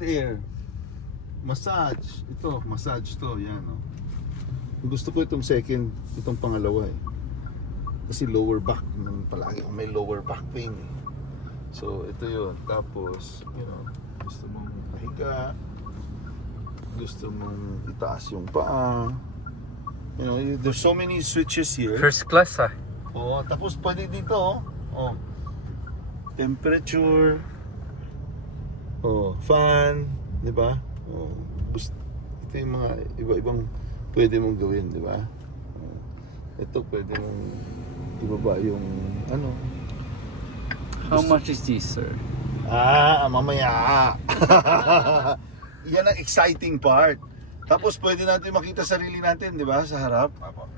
hot air. Massage. Ito, massage to. Yan, oh. Gusto ko itong second, itong pangalawa eh. Kasi lower back. Palagi ako may lower back pain eh. So, ito yun. Tapos, you know, gusto mong pahiga. Gusto mong itaas yung paa. You know, there's so many switches here. First class ah. Oo, tapos pwede dito, oh. Oh. Temperature. Oh, fan, 'di ba? Oh, ito yung mga iba-ibang pwede mong gawin, 'di ba? Oh. Ito pwede mong ibaba yung ano. How much is this, sir? Mamaya. Yan ang exciting part. Tapos pwede natin makita sarili natin, 'di ba? Sa harap. Apo.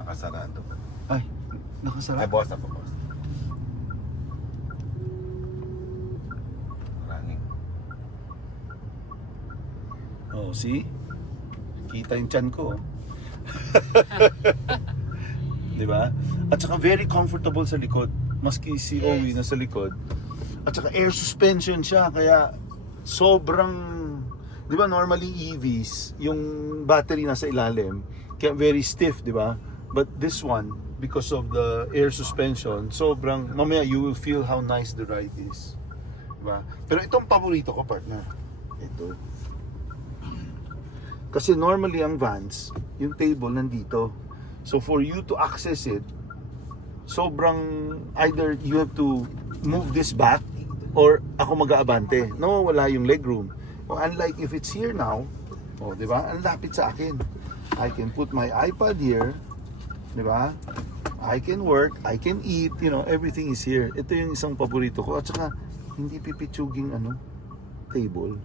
Nakasarado. Ay, nakasarap. Ay, boss. Apo, boss. Running. Oh, see? Kita yung tiyan ko. Oh. 'Di ba? At saka very comfortable sa likod. Maski si Owie na sa likod. At saka air suspension siya kaya sobrang, 'di ba, normally EVs yung battery nasa ilalim kaya very stiff, 'di ba? But this one, because of the air suspension, sobrang mamaya you will feel how nice the ride is. 'Di ba? Pero itong paborito ko, partner. Ito. Kasi normally ang Vans, yung table nandito. So for you to access it, sobrang either you have to move this back or ako mag-aabante. No, wala yung legroom. Unlike if it's here now, oh, 'di ba? Ang lapit sa akin. I can put my iPad here, 'di ba? I can work, I can eat, you know, everything is here. Ito yung isang paborito ko at saka hindi pipitsuging table,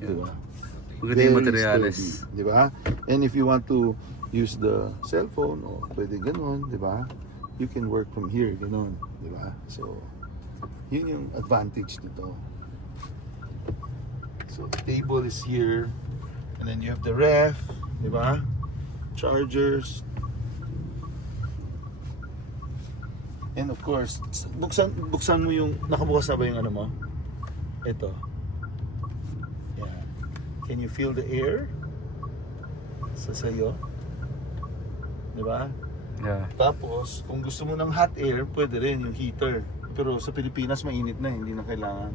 'di ba? Maganda yung materials. Di ba? And if you want to use the cellphone, o pwede ganun, di ba? You can work from here, ganun, di ba? So, yun yung advantage nito. So, the table is here, and then you have the ref, di ba? Chargers. And of course, buksan mo yung, nakabukas na ba yung ano mo? Ito. Can you feel the air sa sayo? Diba? Yeah. Tapos, kung gusto mo ng hot air, pwede rin yung heater. Pero sa Pilipinas, mainit na, hindi na kailangan.